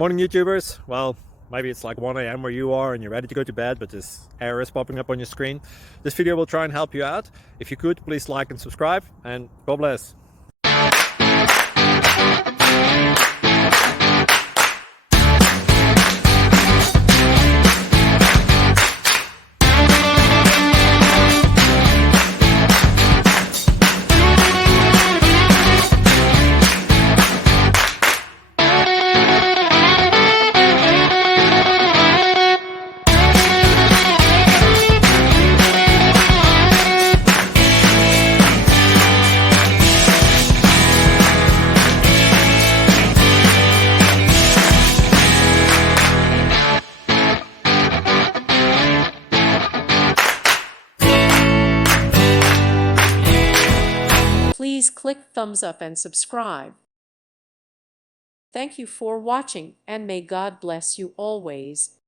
Morning YouTubers. Well, maybe it's like 1 a.m. where you are and you're ready to go to bed, but this error is popping up on your screen. This video will try and help you out. If you could, please like and subscribe, and God bless. Please click thumbs up and subscribe. Thank you for watching, and may God bless you always.